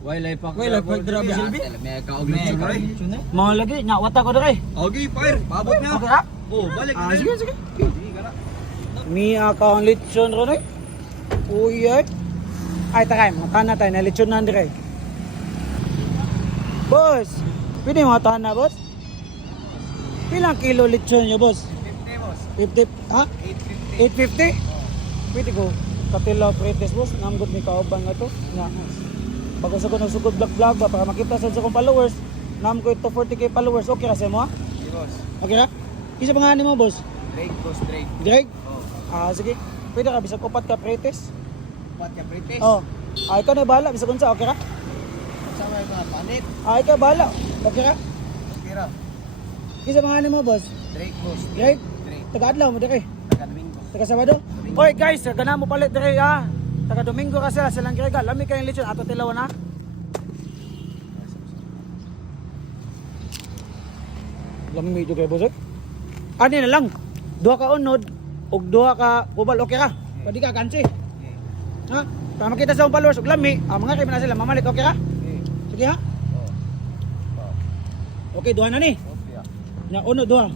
Wildlife Park. Wildlife Park, grabe, Silvi. May kauglit siya kay. Mga lagi, wata ko dere. Okay, fire. Paabot niya. Okay ha? Oh, balik na. Sige, sige. Sige ka na. Mi akong lechon ron eh. Uy ay. Ay takay, matana tayo na lechon na dire. Boss, pwede mo tahan na boss? Ilang kilo lechon nyo boss? 50 boss. 50, ha? 850. 850? Pwede ko. Katila pretes boss, namgot ni kauban nga to. Nga. Bago sa ko nagsugod vlog ba para makita sa kong followers. Nam ko ito 40k followers. Okay ra sa mo ha? Sige boss. Okay ra? Isa pa nga mo boss? Drake boss, Drake. Drake? Oh. Sige. Pwede ka, bisag upat ka pretes. Pat ka pretest. Oh. Ikaw na bahala, bisag unsa, okay ra? Sama yung mga panit. Ikaw bahala. Okay ra? Tira. Isa pa nga mo boss? Drake boss. Drake? Drake. Taga-adlaw mo dire. Taga-Domingo. Taga Sabado? Oy guys, gana mo palit dire ha. Taga Domingo kasi silang kirega. Lami kayong lechon ato tilawan ha. Lami medyo kay boss. Ani na lang. Duha ka unod ug duha ka kubal okay ra. Pwede ka kansi. Okay. Ha? Para makita sa akong followers ug lami, mga kay na sila mamalit okay ra? Okay. Sige ha. Oh. Oh. Okay, duha na ni. Okay ah. Nya unod duha.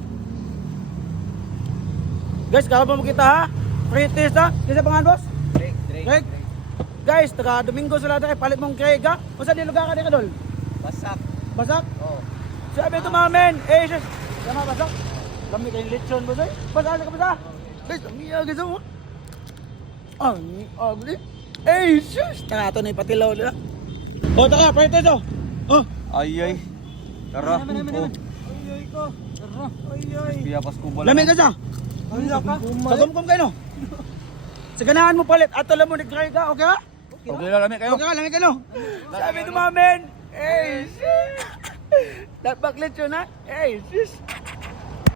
Guys, kaya pa mo kita ha. Free taste ha. Kisa pangan boss? Drake, Drake. Drake. Guys, taga Domingo sila dere palit mong Craig ha. Unsa di lugar ka dere dol? Basak. Basak. Oh. Sabi ito mga men. Eh, sus. Sama basak. Kami kayong lechon boss eh. Basa ka basa. Guys, ang guys mo. Ang ugly. Eh, sus. Taka ito na ipatilaw nila. O, taka, free taste oh. Oh. Ay ay. Tara. Ay ay ko. Ay ay. Biya pas ko bala. Lamig ka sa? Sa kumkum kayo no? Sa ganahan mo palit, ato lang mo nag-try ka, okay ha? Okay lang lami kayo. Okay ka, lamig ka no? Sabi ito mga men, eh sis! Dapat lechon ha? Eh sis!